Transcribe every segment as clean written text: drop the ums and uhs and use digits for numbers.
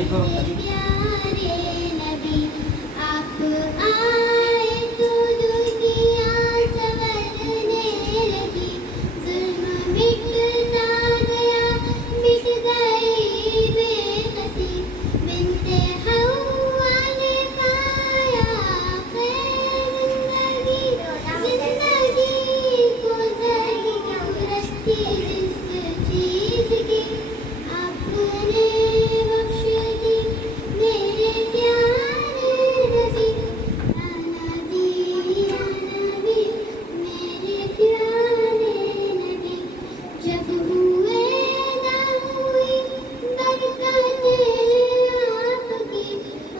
मेरे प्यारे नबी, आप आए तो दुनिया संवरने लगी। जुल्म मिटता गया, मिट गई बेकसी। बिन्ते हव्वा ने पाया खैर जिंदगी। जिंदगी को जरूरत थी जिस चीज की, आपने बख्श दी मेरे प्यारे नबी। या नबी, या नबी, मेरे प्यारे नबी। जब हुए ना हुई बरकतें आपकी,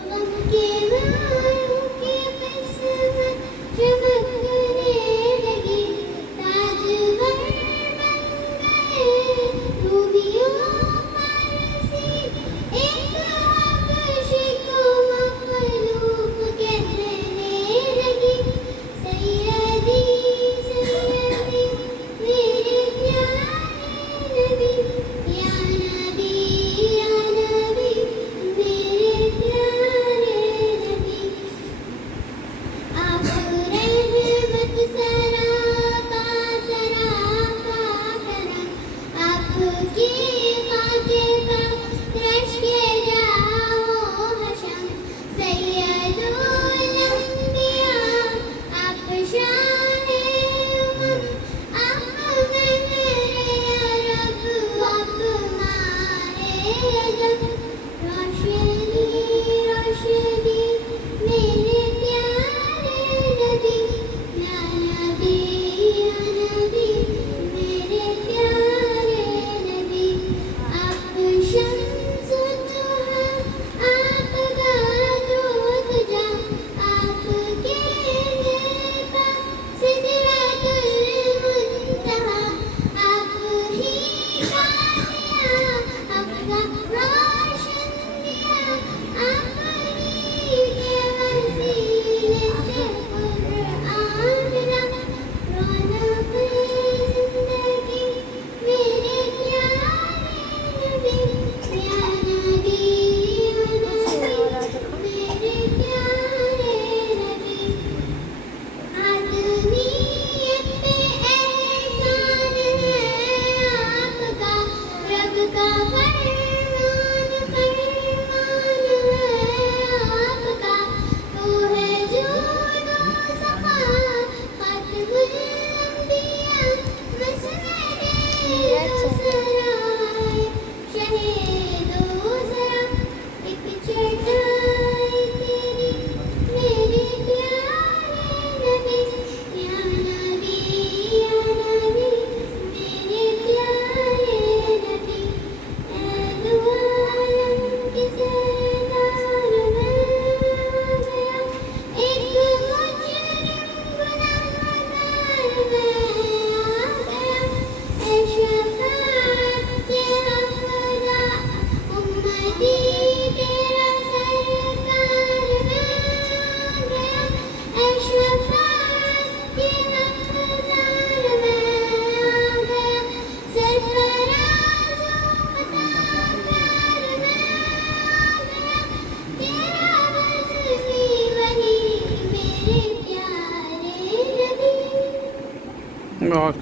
गम के मारों की किस्मत चमकने लगी। ताजवर बन गए रूबियों फारसी, एक हबशी को मखलूक कहने लगी। सैयदी, सैयदी, मेरे प्यारे नबी। या नबी, या नबी, मेरे प्यारे नबी। आप रहमत सरापा सरापा करम, आपकी खाके पर रश के जाओ हशम। सैयदुल अंबिया, आप शाने उमम, आप मेरे रब, आप माए अजम। रोशनी, रोशनी, मेरे प्यारे नबी। या नबी, या नबी, मेरे प्यारे नबी। आप शम्स दुहा, आपका दूजा, आपके ज़ेबा सिदरतुल मुंतहा। आप ही का दिया, आपका रोशन दिया, आप ही के वसीले से कुरान मिला। रौनक ज़िंदगी मेरे प्यारे नबी। या नबी, या नबी, मेरे प्यारे नबी। आदमियत पे एहसान है आपका, रब का फरमान फरमान है आपका। तो है जूदो सफा, खातमुल अंबिया, मसनदे सराय, शहीदो सरा। एक चटाई तेरी मेरे प्यारे नबी। या नबी, या नबी, मेरे प्यारे नबी। ऐ दो आलम के सरदार मैं आ गया, एक मुजरिम गुनहगार मैं आ गया। ऐ शफाअत के हकदार उम्मती तेरा सरकार मैं आ गया। ऐ शफाअत के हकदार मैं आ गया। सरफराज अताकार मैं आ गया। तेरा वज़्फ़ी वही मेरे प्यारे नबी। बहुत